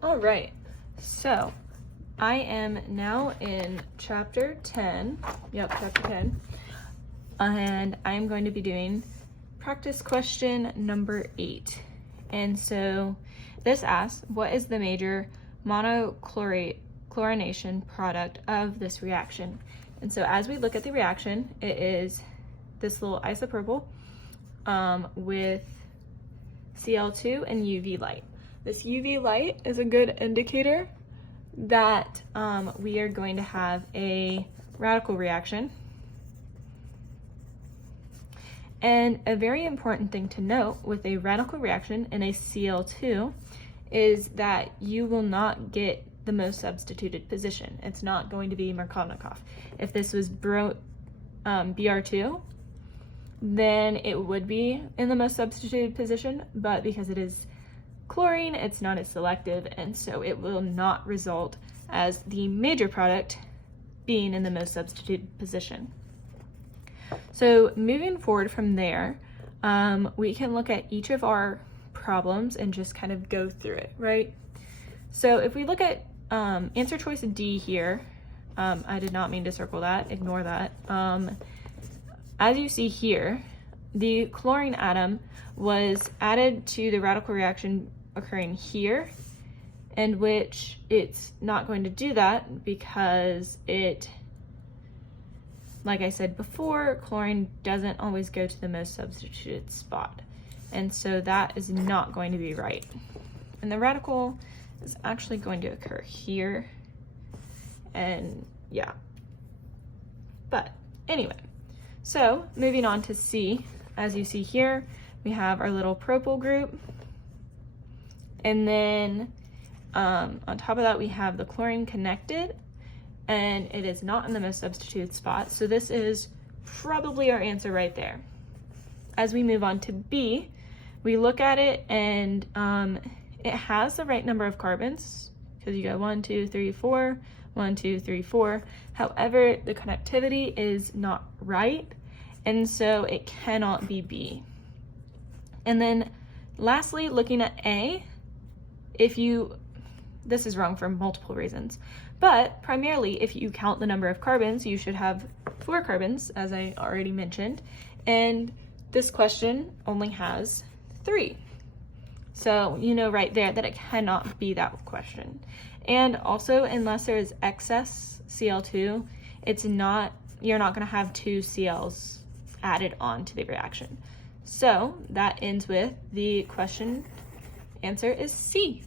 All right, so I am now in chapter 10. Yep, chapter 10. And I'm going to be doing practice question number 8. And so this asks, what is the major monochlorination product of this reaction? And so as we look at the reaction, it is this little isopropyl with Cl2 and UV light. This UV light is a good indicator that we are going to have a radical reaction. And a very important thing to note with a radical reaction in a Cl2 is that you will not get the most substituted position. It's not going to be Markovnikov. If this was Br2, then it would be in the most substituted position, but because it is chlorine, it's not as selective, and so it will not result as the major product being in the most substituted position. So moving forward from there, we can look at each of our problems and just kind of go through it, right? So if we look at answer choice D here, I did not mean to circle that, ignore that. As you see here, the chlorine atom was added to the radical reaction occurring here, in which it's not going to do that because it, like I said before, chlorine doesn't always go to the most substituted spot. And so that is not going to be right. And the radical is actually going to occur here. And yeah. But anyway, so moving on to C, as you see here, we have our little propyl group. And then on top of that, we have the chlorine connected, and it is not in the most substituted spot. So this is probably our answer right there. As we move on to B, we look at it and it has the right number of carbons because you go 1, 2, 3, 4, 1, 2, 3, 4. However, the connectivity is not right, and so it cannot be B. And then lastly, looking at A, this is wrong for multiple reasons, but primarily if you count the number of carbons, you should have 4 carbons, as I already mentioned, and this question only has 3. So you know right there that it cannot be that question. And also, unless there is excess Cl2, you're not going to have 2 Cls added on to the reaction. So that ends with the question answer is C.